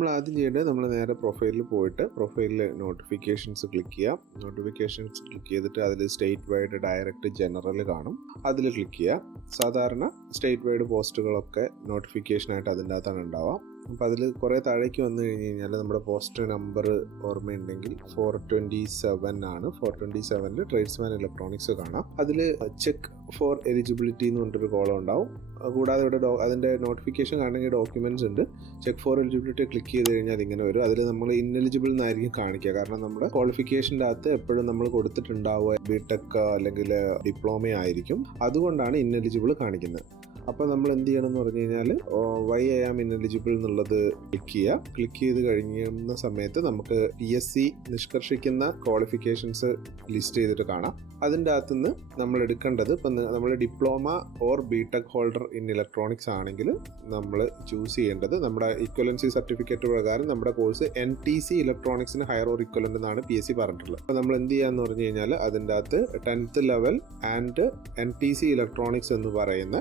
നമ്മൾ ആദ്യം ചെയ്യേണ്ടത് നമ്മൾ നേരെ പ്രൊഫൈലിൽ പോയിട്ട് പ്രൊഫൈലിൽ നോട്ടിഫിക്കേഷൻസ് ക്ലിക്ക് ചെയ്യാം. നോട്ടിഫിക്കേഷൻസ് ക്ലിക്ക് ചെയ്തിട്ട് അതിൽ സ്റ്റേറ്റ് വൈഡ് ഡയറക്റ്റ് ജനറൽ കാണും, അതിൽ ക്ലിക്ക് ചെയ്യാം. സാധാരണ സ്റ്റേറ്റ് വൈഡ് പോസ്റ്റുകളൊക്കെ നോട്ടിഫിക്കേഷനായിട്ട് അതിൻ്റെ അകത്താണ് ഉണ്ടാവുക. അപ്പോൾ അതിൽ കുറേ താഴേക്ക് വന്നു കഴിഞ്ഞ് കഴിഞ്ഞാൽ നമ്മുടെ പോസ്റ്റ് നമ്പർ ഓർമ്മയുണ്ടെങ്കിൽ 427 ആണ്. 427 ട്രേഡ്സ്മാൻ ഇലക്ട്രോണിക്സ് കാണാം. അതിൽ ചെക്ക് ഫോർ എലിജിബിലിറ്റി എന്ന് പറഞ്ഞിട്ടൊരു കോളം ഉണ്ടാവും. കൂടാതെ ഇവിടെ അതിൻ്റെ നോട്ടിഫിക്കേഷൻ കാണണമെങ്കിൽ ഡോക്യുമെൻറ്റ്സ് ഉണ്ട്. ചെക്ക് ഫോർ എലിജിബിലിറ്റി ക്ലിക്ക് ചെയ്ത് കഴിഞ്ഞാൽ അതിങ്ങനെ വരും. അതിൽ നമ്മൾ ഇന്നെലിജിബിൾ എന്നായിരിക്കും കാണിക്കുക. കാരണം നമ്മുടെ ക്വാളിഫിക്കേഷൻ്റെ അകത്ത് എപ്പോഴും നമ്മൾ കൊടുത്തിട്ടുണ്ടാവുക ബിടെക് അല്ലെങ്കിൽ ഡിപ്ലോമ ആയിരിക്കും. അതുകൊണ്ടാണ് ഇന്നെലിജിബിൾ കാണിക്കുന്നത്. അപ്പോൾ നമ്മൾ എന്ത് ചെയ്യണം എന്ന് പറഞ്ഞു കഴിഞ്ഞാൽ വൈ ഐ ആം ഇന്നെലിജിബിൾ എന്നുള്ളത് ക്ലിക്ക് ചെയ്യുക. ക്ലിക്ക് ചെയ്ത് കഴിയുന്ന സമയത്ത് നമുക്ക് PSC നിഷ്കർഷിക്കുന്ന ക്വാളിഫിക്കേഷൻസ് ലിസ്റ്റ് ചെയ്തിട്ട് കാണാം. അതിൻ്റെ അകത്തുനിന്ന് നമ്മൾ എടുക്കേണ്ടത് ഇപ്പം നമ്മൾ diploma or BTech holder in electronics ആണെങ്കിൽ നമ്മൾ ചൂസ് ചെയ്യേണ്ടത് നമ്മുടെ ഇക്വലൻസി സർട്ടിഫിക്കറ്റ് പ്രകാരം നമ്മുടെ കോഴ്സ് NTC ഇലക്ട്രോണിക്സിന് ഹയർ ഓർ ഇക്വലൻ്റ് എന്നാണ് PSC പറഞ്ഞിട്ടുള്ളത്. അപ്പോൾ നമ്മൾ എന്ത് ചെയ്യാന്ന് പറഞ്ഞു കഴിഞ്ഞാൽ അതിൻ്റെ അകത്ത് 10th level and NTC electronics എന്ന് പറയുന്ന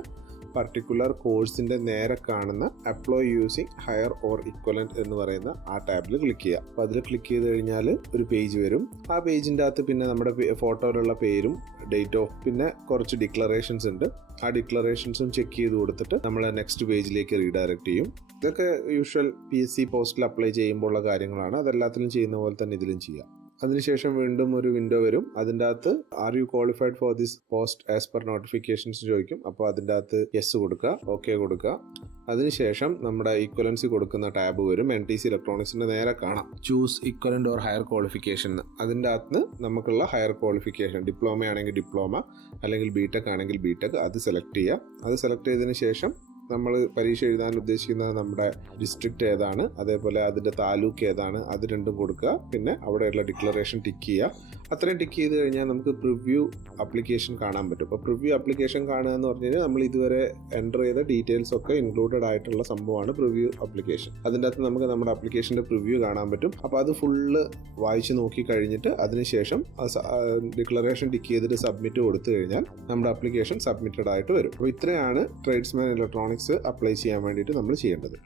പർട്ടിക്കുലർ കോഴ്സിൻ്റെ നേരെ കാണുന്ന അപ്ലോയ് യൂസിങ് ഹയർ ഓർ ഇക്വലന്റ് എന്ന് പറയുന്ന ആ ടാബിൽ ക്ലിക്ക് ചെയ്യുക. അപ്പോൾ അതിൽ ക്ലിക്ക് ചെയ്ത് കഴിഞ്ഞാൽ ഒരു പേജ് വരും. ആ പേജിൻ്റെ അകത്ത് പിന്നെ നമ്മുടെ ഫോട്ടോയിലുള്ള പേരും ഡേറ്റ് ഓഫ് പിന്നെ കുറച്ച് ഡിക്ലറേഷൻസ് ഉണ്ട്. ആ ഡിക്ലറേഷൻസും ചെക്ക് ചെയ്ത് കൊടുത്തിട്ട് നമ്മൾ നെക്സ്റ്റ് പേജിലേക്ക് റീഡയറക്റ്റ് ചെയ്യും. ഇതൊക്കെ യൂഷ്വൽ PSC പോസ്റ്റിൽ അപ്ലൈ ചെയ്യുമ്പോൾ ഉള്ള കാര്യങ്ങളാണ്. അതെല്ലാത്തിലും ചെയ്യുന്ന പോലെ തന്നെ ഇതിലും ചെയ്യാം. അതിനുശേഷം വീണ്ടും ഒരു വിൻഡോ വരും. അതിൻ്റെ അകത്ത് are you qualified for this post as per notifications ചോദിക്കും. അപ്പോൾ അതിൻ്റെ അകത്ത് യെസ് കൊടുക്കുക, ഓക്കെ കൊടുക്കുക. അതിനുശേഷം നമ്മുടെ ഈക്വലൻസി കൊടുക്കുന്ന ടാബ് വരും. NTC ഇലക്ട്രോണിക്സിൻ്റെ നേരെ കാണാം choose equivalent or higher qualification. അതിൻ്റെ അകത്ത് നമുക്കുള്ള ഹയർ ക്വാളിഫിക്കേഷൻ ഡിപ്ലോമ ആണെങ്കിൽ ഡിപ്ലോമ അല്ലെങ്കിൽ ബിടെക് ആണെങ്കിൽ ബിടെക് അത് സെലക്ട് ചെയ്യുക. അത് സെലക്ട് ചെയ്തതിന് ശേഷം നമ്മൾ പരീക്ഷ എഴുതാൻ ഉദ്ദേശിക്കുന്നത് നമ്മുടെ ഡിസ്ട്രിക്റ്റ് ഏതാണ്, അതേപോലെ അതിൻ്റെ താലൂക്ക് ഏതാണ്, അത് രണ്ടും കൊടുക്കുക. പിന്നെ അവിടെയുള്ള ഡിക്ലറേഷൻ ടിക്ക് ചെയ്യുക. അത്രയും ടിക്ക് ചെയ്ത് കഴിഞ്ഞാൽ നമുക്ക് പ്രിവ്യൂ ആപ്ലിക്കേഷൻ കാണാൻ പറ്റും. അപ്പോൾ പ്രിവ്യൂ ആപ്ലിക്കേഷൻ കാണുക എന്ന് പറഞ്ഞു കഴിഞ്ഞാൽ നമ്മൾ ഇതുവരെ എൻ്റർ ചെയ്ത ഡീറ്റെയിൽസ് ഒക്കെ ഇൻക്ലൂഡഡ് ആയിട്ടുള്ള സംഭവമാണ് പ്രിവ്യൂ ആപ്ലിക്കേഷൻ. അതിൻ്റെ അകത്ത് നമുക്ക് നമ്മുടെ ആപ്ലിക്കേഷൻ്റെ പ്രിവ്യൂ കാണാൻ പറ്റും. അപ്പോൾ അത് ഫുള്ള് വായിച്ച് നോക്കി കഴിഞ്ഞിട്ട് അതിനുശേഷം ഡിക്ലറേഷൻ ടിക്ക് ചെയ്തിട്ട് സബ്മിറ്റ് കൊടുത്തു കഴിഞ്ഞാൽ നമ്മുടെ ആപ്ലിക്കേഷൻ സബ്മിറ്റഡ് ആയിട്ട് വരും. അപ്പോൾ ഇത്രയാണ് ട്രേഡ്സ്മാൻ ഇലക്ട്രോണിക്സ് അപ്ലൈ ചെയ്യാൻ വേണ്ടിയിട്ട് നമ്മൾ ചെയ്യേണ്ടത്.